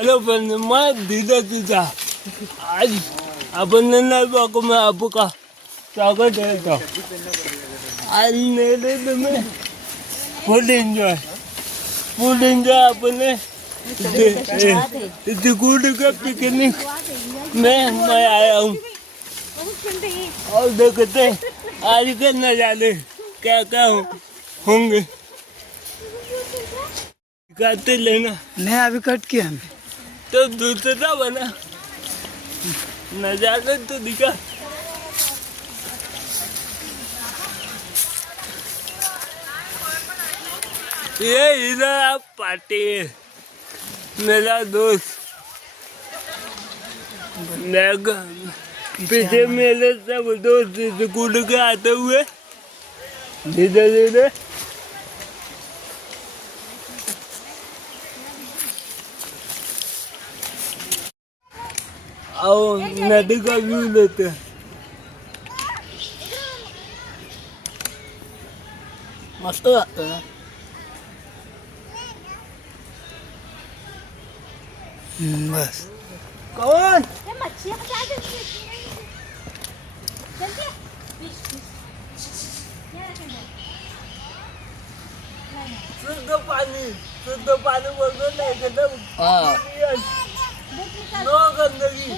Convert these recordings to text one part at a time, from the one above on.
Hello पण मग दिलं तुझा आज आपण नाही बघू मग आपू का स्वागत आहे तो आज नेले तुम्ही फुल एन्जॉय आपण गुड का पिकनिक मैं आया हूँ और देखते आज के नजारे क्या क्या होंगे काटते लेना नहीं अभी कट किया हमें। तो दूसरा बना नजारा तो दिखा ये हीरा पाटिल मेरा दोस्त पीछे मेरे सब दोस्त स्कूल के आते हुए धीरे धीरे और नदी का व्यू लेते हैं मस्त वाटतं ना। बस कौन शुद्ध पाणी बोलतो नाही एकदम नो गंदगी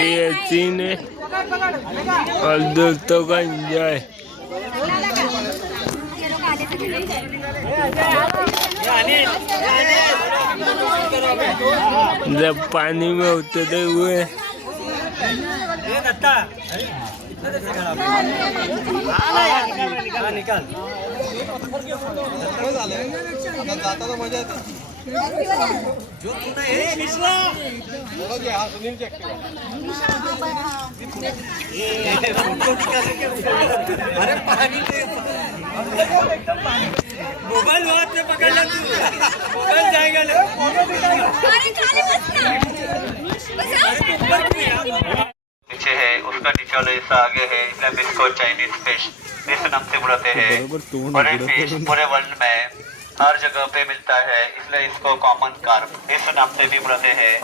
ये सीन है और दोस्तों का एंजॉय जब पानी में उतरे हुए मोबाइल वहां पे पकड़ना तू मोबाइल जाएगा ले पीछे है उसका नीचे वाला हिस्सा आगे है इसलिए हम इसको चाइनीज फिश इस नाम से बुलाते हैं और ये फिश पूरे वर्ल्ड में हर जगह पे मिलता है इसलिए इसको कॉमन कार्प इस नाम से भी बुलाते हैं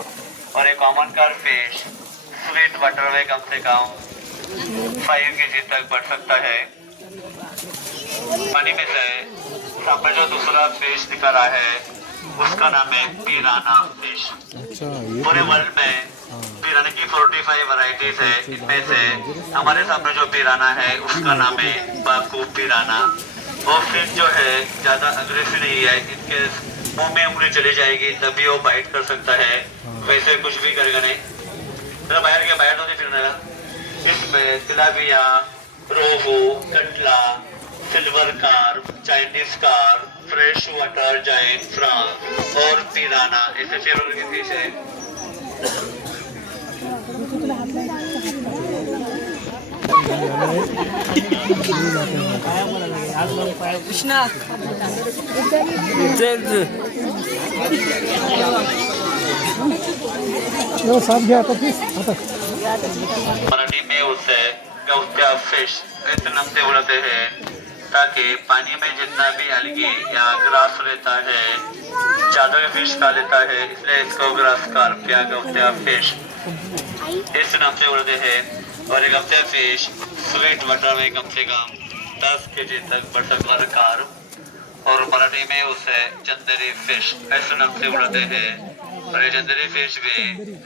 और ये common carp fish sweet water में कम से कम 5 kg तक बढ़ सकता है पानी में से सामने जो दूसरा फिश दिखा रहा है उसका नाम है पिराना फिश पूरे वर्ल्ड में पिराना की 45 वैरायटीज है इनमें से हमारे सामने जो पिराना है उसका नाम है बाकू पिराना वो फिश जो है ज्यादा अग्रेसिव नहीं है इनके मुंह में उंगली चली जाएगी तभी वो बाइट कर सकता है वैसे कुछ भी करेगा नहीं तो बाहर तो नहीं फिरना इसमें tilapia rohu catla silver carp Chinese carp fresh water giant frog और पिराना ऐसे 4 की फिश है कृष्णा मराठी में उसे गौत्या फिश इस नाम से बुलाते हैं ताकि पानी में जितना भी अलगी या ग्रास रहता है ज्यादा फिश खा लेता है इसलिए इसको ग्रास कार्प या गौत्या फिश इस नाम से बुलाते हैं और एक गौत्या फिश स्वीट वाटर में कम से कम 10 kg तक बढ़ सकता है कार्प और मराठी में उसे चंदेरी फिश ऐसे नाम से बुलाते हैं और ये चंदेरी फिश भी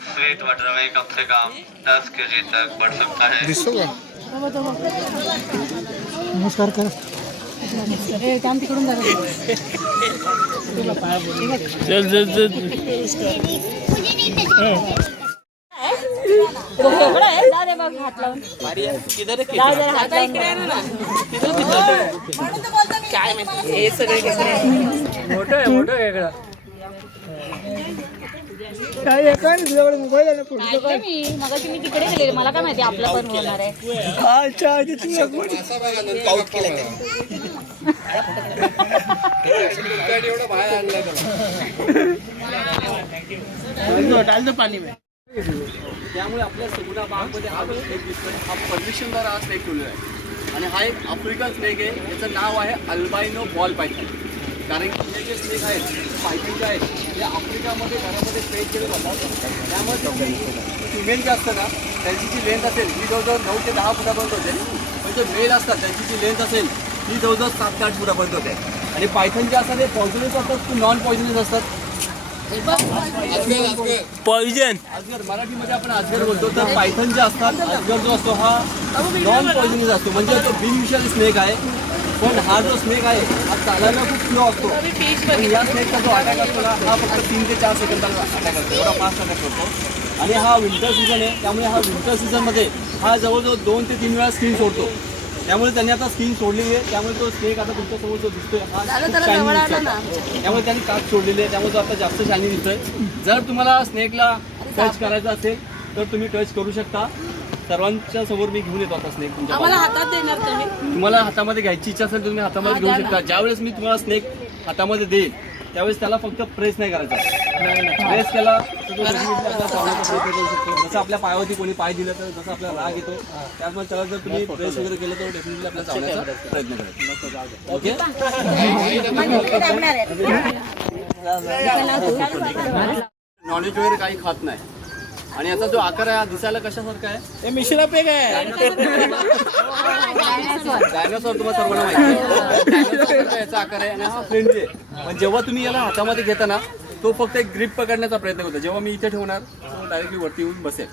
स्वीट वाटर में कम से कम 10 kg तक बढ़ सकता है नमस्कार कर मोठं वेगळं काय एका तुझ्याकडे मोबाईल आहे ना पुढचं काय मी मगाशी मी तिकडे गेले मला काय माहिती आपला पण होणार आहे अच्छा आधी तुला पाऊट केलं डाल दो पानी में त्यामुळे आपल्या समुद्रा बागमध्ये हा जो स्नेक दिसतोय हा परमिशनद्वारा हा स्नेक ठेवलेला आहे आणि हा एक आफ्रिकन स्नेक आहे. याचं नाव आहे अल्बाइनो बॉल पायथन. कारण की हे जे स्नेक आहेत पायथनचे आहेत ते आफ्रिकामध्ये घरामध्ये ट्रेन केले जातात. त्यामुळे फिमेल जे असतं ना त्यांची जी लेंथ असेल ही जवळजवळ 9 ते 10 फुटापर्यंत होते. पण जे मेल असतात त्यांची जी लेंथ असेल ही जवळजवळ 7 ते 8 फुटापर्यंत होते. आणि पायथन जे असतात ते पॉइझनस असतात की नॉन पॉइझनस असतात. पॉइजन अजगर मराठीमध्ये आपण अजगर बोलतो तर पायथन जे असतात अजगर जो असतो हा नॉन पॉइझनस असतो म्हणजे तो बिनविषारी स्नेक आहे. पण हा जो स्नेक आहे हा चालायला खूप स्लो असतो. आणि या स्नेकचा जो अटॅक असतो ना हा फक्त 3 ते 4 सेकंदाला अटॅक असतो. एवढा फास्ट अटॅक करतो. आणि हा विंटर सीझन आहे त्यामुळे हा विंटर सीझनमध्ये हा जवळजवळ 2 ते 3 वेळा स्किन सोडतो. त्यामुळे त्यांनी आता स्किन सोडलेली आहे. त्यामुळे तो स्नेक आता तुमच्यासमोर जो दिसतोय हा शायनिंग दिसतोय. त्यामुळे त्यांनी काच सोडलेली आहे त्यामुळे तो आता जास्त शायनिंग दिसतोय. जर तुम्हाला स्नेकला टच करायचा असेल तर तुम्ही टच करू शकता. सर्वांच्या समोर मी घेऊन येतो आता स्नेक तुमच्या हातात देणार तुम्ही? तुम्हाला हातामध्ये घ्यायची इच्छा असेल तुम्ही हातामध्ये घेऊ शकता. ज्यावेळेस मी तुम्हाला स्नेक हातामध्ये देईल त्यावेळेस त्याला फक्त प्रेस नाही करायचा. प्रेस केला तर तो आपला चावण्याचा प्रयत्न करू शकतो. जसं आपल्या पायावरती कोणी पाय दिलं तर जसं आपल्याला राग येतो त्यामुळे त्याला जर तुम्ही प्रेस वगैरे केलं तर डेफिनेटली आपल्याला चावण्याचा प्रयत्न करेल. ओके नॉनव्हेज वगैरे काही खात नाही. आणि याचा जो आकार आहे हा दिसायला कशासारखा आहे हे मिश्रा पेग आहे. डायनासॉर तुम्हाला सर्वांना माहिती आहे. डायनासॉर याचा आकार आहे आणि हा फ्रेंडली आहे. पण जेव्हा तुम्ही याला हातामध्ये घेता ना तो फक्त एक ग्रिप पकडण्याचा प्रयत्न करतो. जेव्हा मी इथे ठेवणार तो डायरेक्टली वरती येऊन बसेल.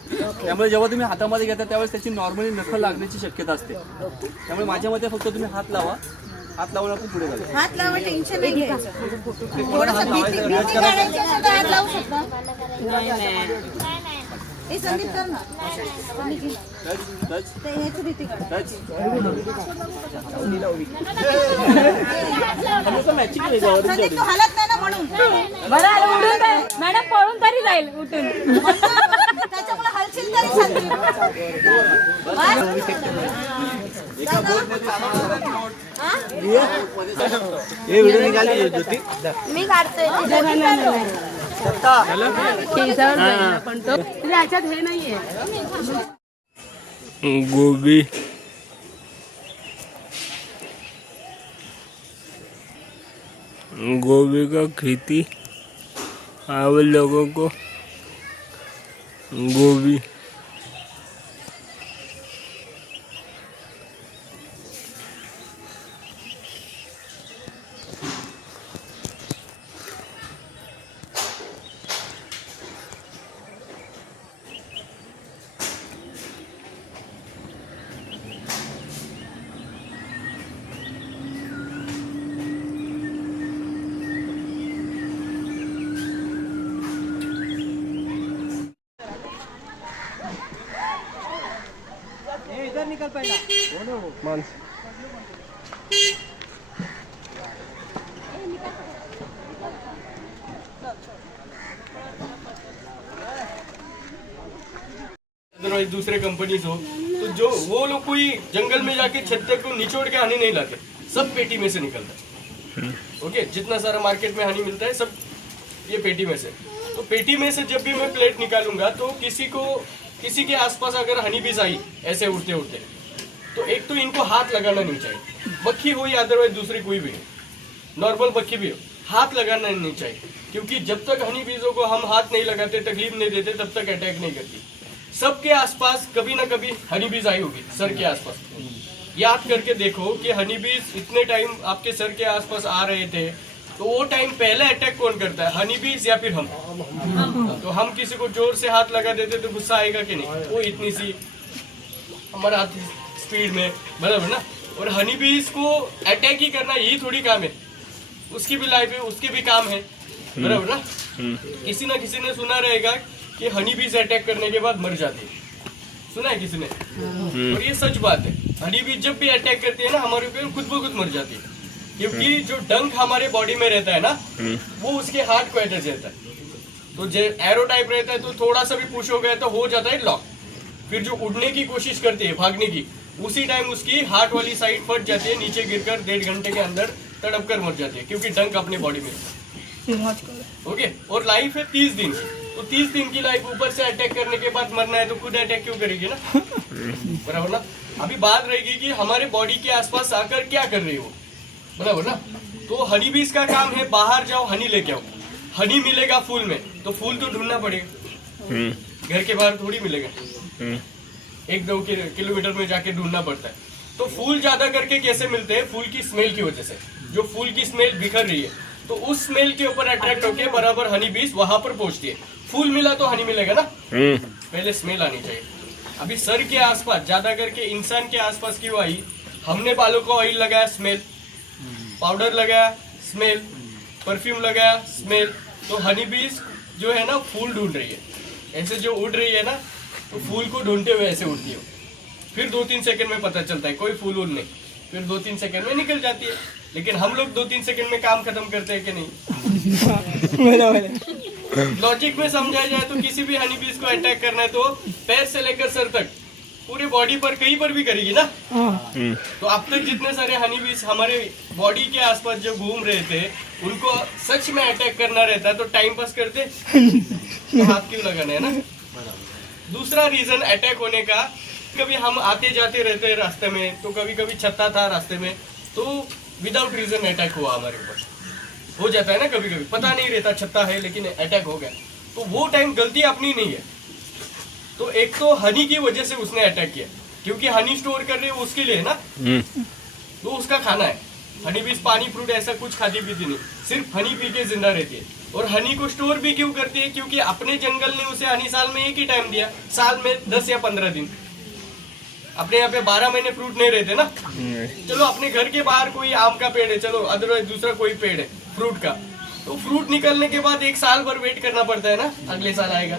त्यामुळे जेव्हा तुम्ही हातामध्ये घेता त्यावेळेस त्याची नॉर्मली नखं लागण्याची शक्यता असते. त्यामुळे माझ्या मते फक्त तुम्ही हात लावा. हात लावून आपण पुढे जातो. हात लावा टेन्शन नाही घ्यायचं. थोडंसं भीती काढायची असेल तर हात लावू शकता. हे संदीप कर ना. ते ह्याची भीती काढा. संदीप तो हालत नाही ना म्हणून. बरं आलं उडून जाईल मॅडम पळून तरी जाईल उठून. त्याच्यामुळे हलशील तरी संदीप. हे व्हिडिओ निघाली ज्योती. मी काढतोय. पण तो ह्याच्यात हे नाहीये. गोभी गोभी का खेती आप लोगों को गोभी अदरवाइज दूसरे कंपनीज हो तो जो वो लोग कोई जंगल में जाके छत्ते को निचोड़ के हनी नहीं लाते. सब पेटी में से निकलता है. ओके जितना सारा मार्केट में हनी मिलता है सब ये पेटी में से. तो पेटी में से जब भी मैं प्लेट निकालूंगा तो किसी के आसपास अगर हनी बीज आई ऐसे उड़ते उड़ते तो एक तो इनको हाथ लगाना नहीं चाहिए. मक्खी हो या अदरवाइज दूसरी कोई भी नॉर्मल मक्खी भी हो हाथ लगाना नहीं चाहिए. क्योंकि जब तक हनी बीजों को हम हाथ नहीं लगाते तकलीफ नहीं देते तब तक अटैक नहीं करती. सबके आसपास कभी ना कभी हनी बीज आई होगी सर के आसपास. याद करके देखो कि हनी बीज इतने टाइम आपके सर के आसपास आ रहे थे तो वो टाइम पहले अटैक कौन करता है हनी बीज या फिर हम. तो हम किसी को जोर से हाथ लगा देते तो गुस्सा आएगा कि नहीं. वो इतनी सी हमारा हाथ स्पीड में बराबर ना. और हनी बीज को अटैक ही करना यही थोड़ी काम है. उसकी भी लाइफ है उसके भी काम है बराबर ना. किसी ना किसी ने सुना रहेगा कि हनी बीज अटैक करने के बाद मर जाती है. सुना है किसी ने. और ये सच बात है. हनी बीज जब भी अटैक करती है ना हमारे ऊपर खुद ब खुद मर जाती है. क्योंकि जो डंक हमारे बॉडी में रहता है ना वो उसके हार्ट को अटैच रहता है. तो जो एरो टाइप रहता है तो थोड़ा सा भी पुश हो गया तो हो जाता है लॉक. फिर जो उड़ने की कोशिश करती है भागने की उसी टाइम उसकी हार्ट वाली साइड फट जाती है. नीचे गिरकर 1.5 घंटे के अंदर तड़प कर मर जाती है क्योंकि डंक अपने बॉडी में. ओके और लाइफ है 30 दिन की. तो 30 दिन की लाइफ ऊपर से अटैक करने के बाद मरना है तो खुद अटैक क्यों करेगी ना? बराबर ना? अभी बात रहेगी कि हमारे बॉडी के आसपास आकर क्या कर रही हो, बराबर ना? तो हनी बीज का काम है बाहर जाओ हनी लेके आओ। हनी मिलेगा फूल में तो फूल तो ढूंढना पड़ेगा, घर के बाहर थोड़ी मिलेगा, 1-2 किलोमीटर में जाके ढूंढना पड़ता है। तो फूल ज्यादा करके कैसे मिलते हैं? फूल की स्मेल की वजह से। जो फूल की स्मेल बिखर रही है तो उस स्मेल के ऊपर अट्रैक्ट होके बराबर हनी बीज वहां पर पहुंचती है। फूल मिला तो हनी मिलेगा ना, पहले स्मेल आनी चाहिए। अभी सर के आसपास ज्यादा करके इंसान के आसपास क्यों आई? हमने बालों को ऑयल लगाया, स्मेल, पाउडर लगाया, स्मेल, परफ्यूम लगाया, स्मेल। तो हनी बीज जो है ना फूल ढूंढ रही है, ऐसे जो उड़ रही है ना, तो फूल को ढूंढते हुए ऐसे उड़ती है। फिर 2-3 सेकंड में पता चलता है कोई फूल उड़ नहीं, फिर 2-3 सेकंड में निकल जाती है। लेकिन हम लोग 2-3 सेकंड में काम खत्म करते हैं कि नहीं? लॉजिक में समझाया जाए तो किसी भी हनी बीज को अटैक करना है तो पैर से लेकर सर तक पूरे बॉडी पर कहीं पर भी करेगी ना। तो अब तक जितने सारे हनी बीज हमारे बॉडी के आसपास जो घूम रहे थे उनको सच में अटैक करना रहता तो टाइम पास करते, तो हाथ क्यों लगाने है ना। दूसरा रीजन अटैक होने का, कभी हम आते जाते रहते हैं रास्ते में, तो कभी कभी छत्ता था रास्ते में तो विदाउट रीजन अटैक हुआ हमारे ऊपर, हो जाता है ना कभी कभी, पता नहीं रहता छत्ता है लेकिन अटैक हो गया। तो वो टाइम गलती अपनी नहीं है। तो एक तो हनी की वजह से उसने अटैक किया, क्योंकि हनी स्टोर कर रहे हो उसके लिए ना, तो उसका खाना है। हनी बीज पानी फ्रूट ऐसा कुछ खाती पीती नहीं, सिर्फ हनी पी के जिंदा रहती है। और हनी को स्टोर भी क्यों करती है? क्योंकि अपने जंगल ने उसे हनी साल में एक ही टाइम दिया, साल में 10 या 15 दिन। अपने यहाँ पे 12 महीने फ्रूट नहीं रहते ना। चलो अपने घर के बाहर कोई आम का पेड़ है, चलो अदरवाइज दूसरा कोई पेड़ है फ्रूट का, तो फ्रूट निकलने के बाद 1 साल भर वेट करना पड़ता है ना, अगले साल आएगा।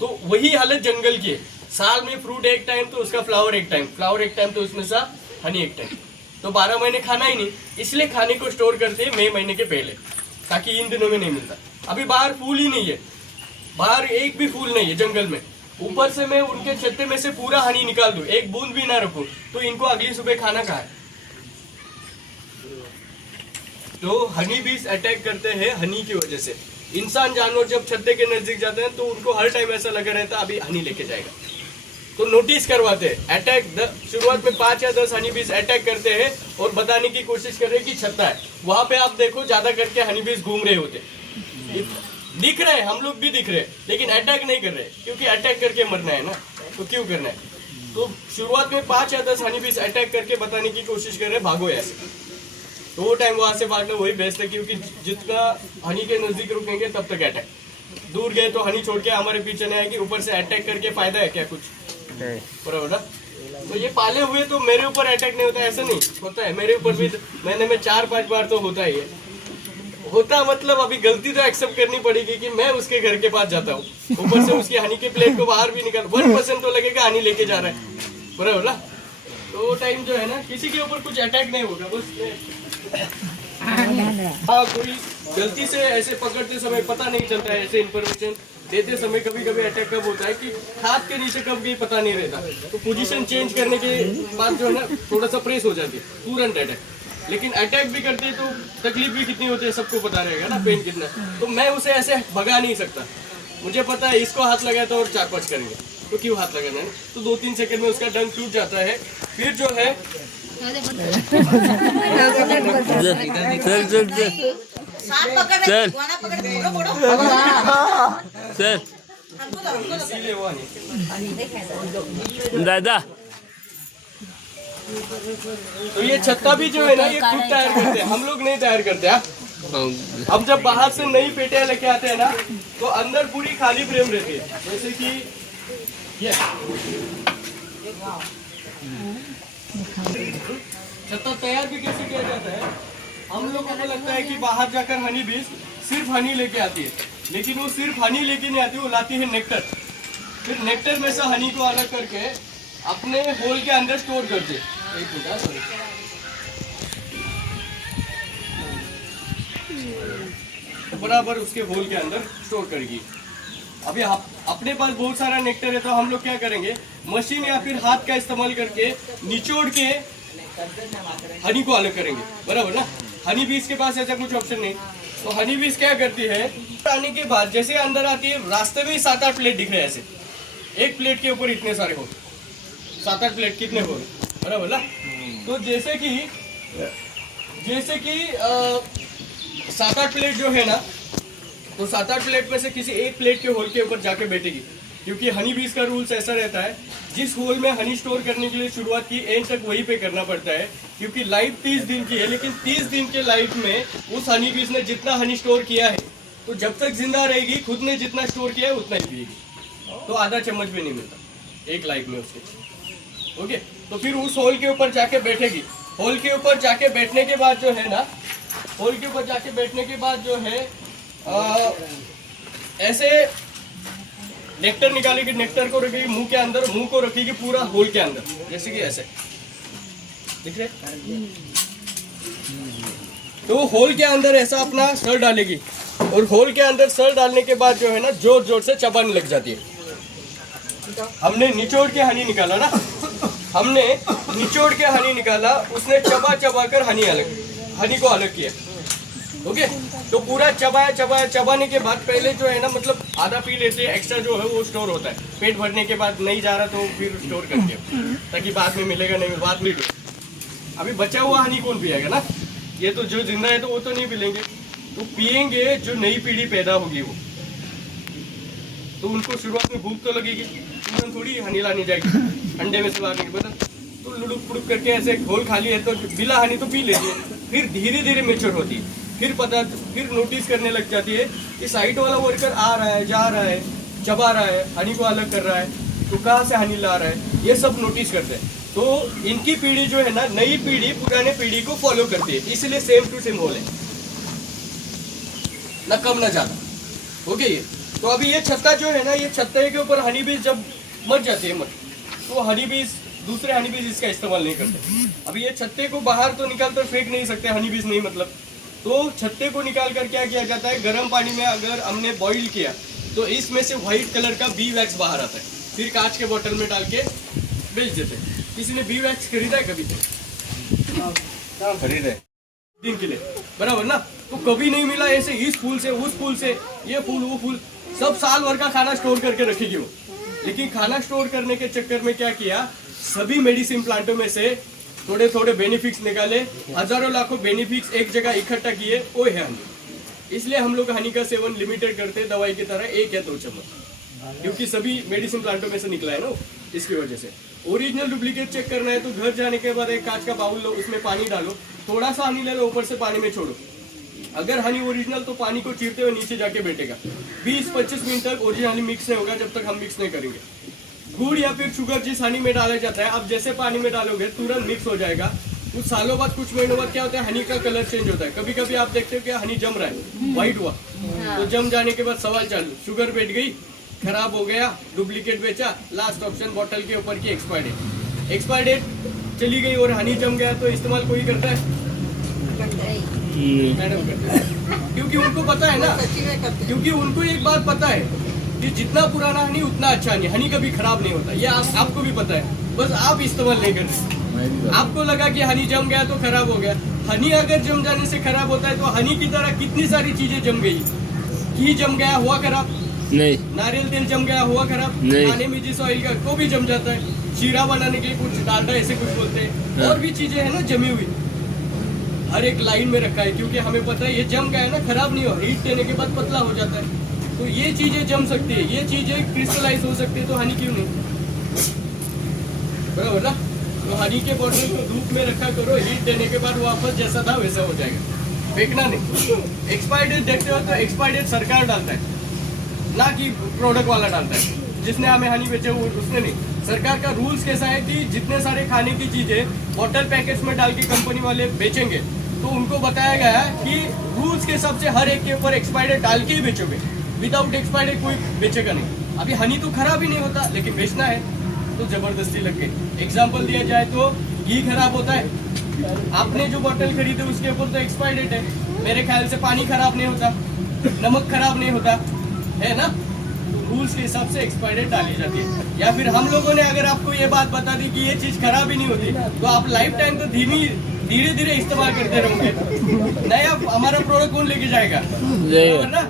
तो वही हालत जंगल की है, साल में फ्रूट एक टाइम तो उसका फ्लावर एक टाइम, फ्लावर एक टाइम तो उसमें से हनी एक टाइम, तो 12 महीने खाना ही नहीं। इसलिए खाने को स्टोर करते हैं मई महीने के पहले, ताकि इन दिनों में नहीं मिलता। अभी बाहर फूल ही नहीं है, बाहर एक भी फूल नहीं है जंगल में। ऊपर से मैं उनके छत्ते में से पूरा हनी निकाल दूं, एक बूंद भी ना रखूं, तो इनको अगली सुबह खाना कहाँ है? तो हनी बीज अटैक करते हैं हनी की वजह से। इंसान जानवर जब छत्ते के नजदीक जाते हैं तो उनको हर टाइम ऐसा लगा रहता है अभी हनी लेके जाएगा, तो नोटिस करवाते हैं। अटैक शुरुआत में 5 या 10 हनी बीज अटैक करते हैं और बताने की कोशिश कर रहे हैं कि छत्ता है। वहां पे आप देखो ज्यादा करके हनी बीज घूम रहे होते, दिख रहे हैं, हम लोग भी दिख रहे हैं, लेकिन अटैक नहीं कर रहे, क्योंकि अटैक करके मरना है ना, तो क्यों करना है? तो शुरुआत में 5 या 10 हनी बीज अटैक करके बताने की कोशिश कर रहे हैं भागो ऐसे, तो वो टाइम वहां से भागना वही बेस्ट है, क्योंकि जितना हनी के नजदीक रुकेंगे तब तक अटैक। दूर गए तो हनी छोड़ के हमारे पीछे नहीं आएगी, ऊपर से अटैक करके फायदा है क्या कुछ? बराबर ना? तो ये पाले हुए तो मेरे ऊपर अटैक नहीं होता, ऐसा नहीं होता है। मेरे ऊपर भी महीने में 4-5 बार तो होता ही है। होता मतलब अभी गलती तो एक्सेप्ट करनी पड़ेगी कि मैं उसके घर के पास जाता हूँ, ऊपर से उसकी हनी के प्लेट को बाहर भी निकाल, 1% तो लगेगा हनी लेके जा रहा है, बराबर ना? तो टाइम जो है ना किसी के ऊपर कुछ अटैक नहीं होगा, बस हाँ कोई गलती से ऐसे पकड़ते समय पता नहीं चलता है, ऐसे इन्फॉर्मेशन देते समय कभी कभी अटैक कब होता है कि हाथ के नीचे कब गई पता नहीं रहता, तो पोजीशन चेंज करने के बाद जो है ना थोड़ा सा प्रेस हो जाती है, तुरंत अटैक। लेकिन अटैक भी करते तो तकलीफ भी कितनी होती है सबको पता रहेगा ना, पेन कितना। तो मैं उसे ऐसे भगा नहीं सकता, मुझे पता है इसको हाथ लगाया तो और 4-5 करेंगे, तो क्यों हाथ लगाना है? तो 2-3 सेकंड में उसका डंक टूट जाता है। फिर जो है सांप पकड़ रहे, iguana पकड़ रहे, बोलो सर इसीलिए वो नहीं। दादा तो ये छत्ता भी जो है ना ये खुद तैयार करते हैं, हम लोग नहीं तैयार करते। हम जब बाहर से नई पेटियां लेके आते हैं ना तो अंदर पूरी खाली फ्रेम रहती है, जैसे कि ये छत्ता तैयार भी कैसे किया जाता है। हम लोगों को लगता है कि बाहर जाकर हनी बीज सिर्फ हनी लेके आती है, लेकिन वो सिर्फ हनी लेके नहीं आती, वो लाती है नेक्टर। फिर नेक्टर में से हनी को अलग करके अपने होल के अंदर स्टोर करते। एक मिनट, सॉरी, बराबर उसके होल के अंदर स्टोर करेगी। अभी अपने पास बहुत सारा नेक्टर है तो हम लोग क्या करेंगे, मशीन या फिर हाथ का इस्तेमाल करके निचोड़ के हनी को अलग करेंगे, बराबर ना? हनी बीज के पास ऐसा कुछ ऑप्शन नहीं, तो हनी बीज क्या करती है, आने के बाद जैसे अंदर आती है, रास्ते में ही 7-8 प्लेट दिख रहे हैं ऐसे, एक प्लेट के ऊपर इतने सारे हो, 7-8 प्लेट कितने हो, बराबर ना। तो जैसे कि 7-8 प्लेट जो है ना, तो 7-8 प्लेट में से किसी एक प्लेट के होल के ऊपर जाके बैठेगी, क्योंकि हनी बीज का रूल्स ऐसा रहता है, जिस होल में हनी स्टोर करने के लिए शुरुआत की एंड तक वहीं पे करना पड़ता है, क्योंकि लाइफ 30 दिन की है, लेकिन 30 दिन के लाइफ में उस हनी बीज ने जितना हनी स्टोर किया है, तो जब तक जिंदा रहेगी खुद ने जितना स्टोर किया है उतना ही पिएगी, तो आधा चम्मच भी नहीं मिलता एक लाइफ में उसके। ओके, तो फिर उस होल के ऊपर जाके बैठेगी। होल के ऊपर जाके बैठने के बाद जो है ना, होल के ऊपर जाके बैठने के बाद जो है ऐसे नेक्टर निकालेगी, नेक्टर को रखेगी मुंह के अंदर, मुंह को रखेगी पूरा होल के अंदर, जैसे कि ऐसे दिख रहे। तो होल के अंदर ऐसा अपना सर डालेगी, और होल के अंदर सर डालने के बाद जो है ना, जोर जोर से चबाने लग जाती है। हमने निचोड़ के हनी निकाला ना, हमने निचोड़ के हनी निकाला, उसने चबा चबा कर हनी को अलग किया। ओके, तो पूरा चबाने के बाद पहले जो है ना, मतलब आधा पी लेते हैं, एक्स्ट्रा जो है वो स्टोर होता है, पेट भरने के बाद नहीं जा रहा तो फिर स्टोर करते हैं, ताकि बाद में मिलेगा नहीं, बाद में अभी बचा हुआ हनी कौन पिएगा ना, ये तो जो जिंदा है तो वो तो नहीं पिलेंगे, तो पिएंगे जो नई पीढ़ी पैदा होगी वो, तो उनको शुरुआत में भूख तो लगेगी, तुरंत थोड़ी हनी लानी जाएगी अंडे में से बाहर नहीं पता, तो लुड़ुक पुड़ुक करके ऐसे घोल खाली है तो बिला हनी तो पी लेती है, फिर धीरे धीरे मेच्योर होती है, फिर नोटिस करने लग जाती है कि साइड वाला वर्कर आ रहा है, जा रहा है, चबा रहा है, हनी को अलग कर रहा है, तो कहाँ से हनी ला रहा है, ये सब नोटिस करते हैं। तो इनकी पीढ़ी जो है ना, नई पीढ़ी पुराने पीढ़ी को फॉलो करती है, इसलिए सेम टू सेम होल है, न कम न ज्यादा। ओके, ये तो अभी ये छत्ता जो है ना, ये छत्ते के ऊपर हनी बीज जब मर जाती है तो हनी बीज, दूसरे हनी बीज इसका इस्तेमाल नहीं करते। अभी ये छत्ते को बाहर तो निकाल कर फेंक नहीं सकते, हनी बीज नहीं मतलब, तो छत्ते को निकाल कर क्या किया जाता है, गर्म पानी में अगर हमने बॉईल किया तो इसमें से व्हाइट कलर का बी वैक्स बाहर आता है, फिर कांच के बोतल में डाल के बेच देते हैं। किसी ने बी वैक्स खरीदा है कभी? खरीद है दिन के लिए, बराबर ना। तो कभी नहीं मिला ऐसे, इस फूल से उस फूल से, ये फूल वो फूल, सब साल भर का खाना स्टोर करके रखेगी वो। लेकिन खाना स्टोर करने के चक्कर में क्या किया, सभी मेडिसिन प्लांटों में से थोड़े थोड़े बेनिफिट्स निकाले, हजारों लाखों बेनिफिट्स एक जगह इकट्ठा किए, वो है हनी। इसलिए हम लोग हनी का सेवन लिमिटेड करते हैं, दवाई की तरह 1 या 2 चम्मच, क्योंकि सभी मेडिसिन प्लांटों में से निकला है ना, इसकी वजह से। ओरिजिनल डुप्लीकेट चेक करना है तो घर जाने के बाद एक कांच का बाउल लो, उसमें पानी डालो, थोड़ा सा हनी ले लो, ऊपर से पानी में छोड़ो। अगर हनी ओरिजिनल तो पानी को चीरते हुए नीचे जाके बैठेगा, 20-25 मिनट तक ओरिजिनल हनी मिक्स नहीं होगा जब तक हम मिक्स नहीं करेंगे। गुड़ या फिर शुगर जिस हनी में डाला जाता है, अब जैसे पानी में डालोगे तुरंत मिक्स हो जाएगा। कुछ सालों बाद, कुछ महीनों बाद क्या होता है, हनी का कलर चेंज होता है। कभी कभी आप देखते हो कि हनी जम रहा है, व्हाइट हुआ, तो जम जाने के बाद सवाल चालू, शुगर बैठ गई, खराब हो गया, डुप्लीकेट बेचा, लास्ट ऑप्शन बॉटल के ऊपर की एक्सपायर डेट चली गई और हनी जम गया, तो इस्तेमाल कोई करता है? मैडम करते हैं, क्योंकि उनको पता है ना, क्योंकि उनको एक बात पता है कि जितना पुराना हनी उतना अच्छा हनी, हनी कभी खराब नहीं होता, ये आपको भी पता है, बस आप इस्तेमाल नहीं करते। आपको लगा कि हनी जम गया तो खराब हो गया। हनी अगर जम जाने से खराब होता है तो हनी की तरह कितनी सारी चीजें जम गई, घी जम गया हुआ खराब नहीं, नारियल तेल जम गया हुआ खराब नहीं, खाने में जिस ऑयल का को भी जम जाता है, शीरा बनाने के लिए कुछ डालडा ऐसे कुछ बोलते हैं, और भी चीजें है ना जमी हुई, हर एक लाइन में रखा है, क्योंकि हमें पता है ये जम गया है ना, खराब नहीं हो, हीट देने के बाद पतला हो जाता है, तो ये चीजें जम सकती है, ये चीजें क्रिस्टलाइज हो सकती है, तो हनी क्यों नहीं, बराबर ना। तो हनी के बॉटल को धूप में रखा करो, हीट देने के बाद वापस जैसा था वैसा हो जाएगा, फेंकना नहीं। एक्सपायर डेट देखते हो तो एक्सपायर डेट सरकार डालता है, ना कि प्रोडक्ट वाला डालता है, जिसने हमें हनी बेचे वो उसने नहीं। सरकार का रूल्स कैसा है कि जितने सारे खाने की चीजें बॉटल पैकेट्स में डाल के कंपनी वाले बेचेंगे, तो उनको बताया गया है कि रूल्स के हिसाब से हर एक के ऊपर एक्सपायर डेट डाल के ही बेचोगे, विदाउट एक्सपायर डेट कोई बेचेगा नहीं। अभी हनी तो खराब ही नहीं होता, लेकिन बेचना है तो जबरदस्ती लग गई। एग्जाम्पल दिया जाए तो घी खराब होता है, आपने जो बॉटल खरीदे उसके ऊपर तो एक्सपायर डेट है, मेरे ख्याल से पानी खराब नहीं होता, नमक खराब नहीं होता है ना, तो रूल्स के हिसाब से एक्सपायर डेट डाली जाती है। या फिर हम लोगों ने अगर आपको ये बात बता दी कि ये चीज खराब ही नहीं होती, तो आप लाइफ टाइम तो धीरे धीरे इस्तेमाल करते रहोगे, नया हमारा प्रोडक्ट कौन लेके जाएगा ना।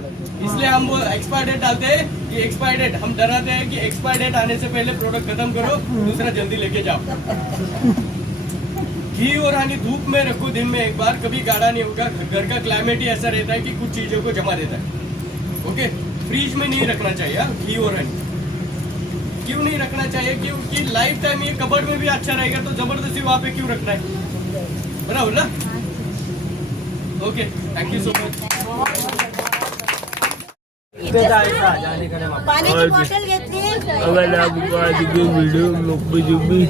इसलिए हम वो एक्सपायर डेट डालते हैं कि एक्सपायर डेट, हम डराते हैं कि एक्सपायर डेट आने से पहले प्रोडक्ट खत्म करो, दूसरा जल्दी लेके जाओ। घी और हनी धूप में रखो दिन में एक बार, कभी गाढ़ा नहीं होगा। घर का क्लाइमेट ही ऐसा रहता है कि कुछ चीजों को जमा देता है। ओके, फ्रिज में नहीं रखना चाहिए घी और हनी। क्यों नहीं रखना चाहिए? क्योंकि लाइफ टाइम ये कबर्ड में भी अच्छा रहेगा, तो जबरदस्ती वहां पे क्यों रखना है? बराबर ना? Okay, thank you so much. पाण्याची बॉटल घेतली. अगर आपको आज की वीडियो मुझे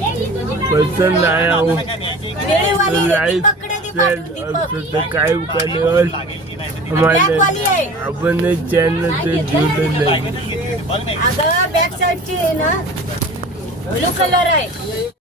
पसंद आया हो तो लाइक शेयर और सब्सक्राइब करने और हमारे अपने चैनल से जुड़े रहें। अगं बॅक साईडची आहे ना, ब्लू कलर आहे.